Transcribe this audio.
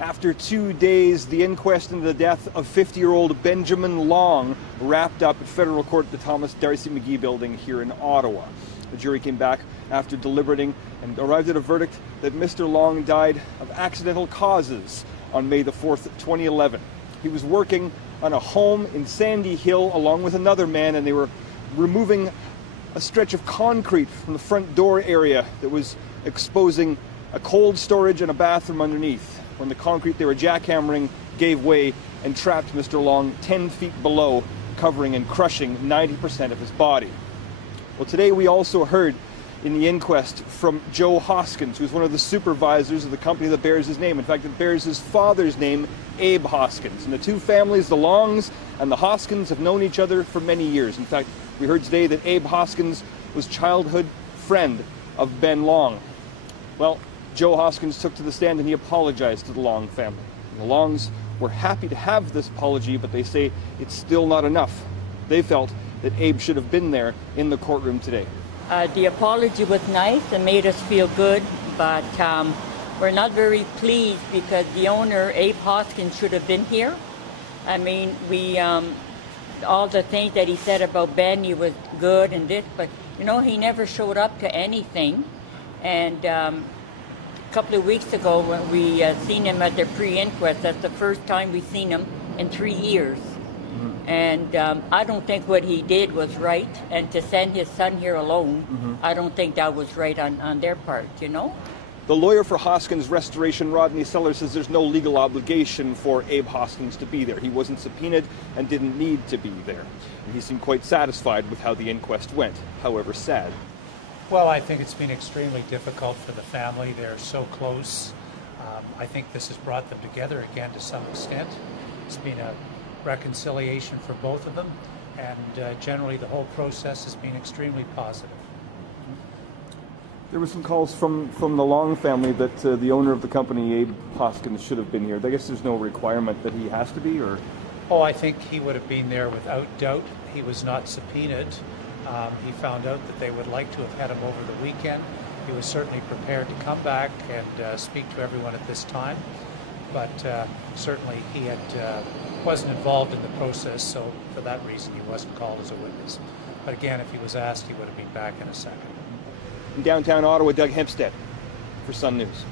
After 2 days, the inquest into the death of 50-year-old Benjamin Long wrapped up at federal court at the Thomas Darcy McGee building here in Ottawa. The jury came back after deliberating and arrived at a verdict that Mr. Long died of accidental causes on May the 4th, 2011. He was working on a home in Sandy Hill along with another man, and they were removing a stretch of concrete from the front door area that was exposing a cold storage and a bathroom underneath. When the concrete they were jackhammering gave way and trapped Mr. Long 10 feet below, covering and crushing 90% of his body. Well, today we also heard in the inquest from Joe Hoskins, who's one of the supervisors of the company that bears his name. In fact, it bears his father's name, Abe Hoskins. And the two families, the Longs and the Hoskins, have known each other for many years. In fact, we heard today that Abe Hoskins was childhood friend of Ben Long. Well, Joe Hoskins took to the stand and he apologized to the Long family. The Longs were happy to have this apology, but they say it's still not enough. They felt that Abe should have been there in the courtroom today. The apology was nice and made us feel good, but we're not very pleased because the owner, Abe Hoskins, should have been here. I mean, all the things that he said about Ben, he was good and this, but you know, he never showed up to anything. And a couple of weeks ago, when we seen him at the pre-inquest, that's the first time we've seen him in 3 years. And I don't think what he did was right. And to send his son here alone, I don't think that was right on their part, you know? The lawyer for Hoskins Restoration, Rodney Sellers, says there's no legal obligation for Abe Hoskins to be there. He wasn't subpoenaed and didn't need to be there. And he seemed quite satisfied with how the inquest went, however sad. Well, I think it's been extremely difficult for the family. They're so close. I think this has brought them together again to some extent. It's been a reconciliation for both of them, and generally the whole process has been extremely positive. There were some calls from the Long family that the owner of the company, Abe Hoskins, should have been here. I guess there's no requirement that he has to be, or? Oh, I think he would have been there without doubt. He was not subpoenaed. He found out that they would like to have had him over the weekend. He was certainly prepared to come back and speak to everyone at this time, but certainly he wasn't involved in the process, so for that reason he wasn't called as a witness. But again, if he was asked, he would have been back in a second. In downtown Ottawa, Doug Hempstead for Sun News.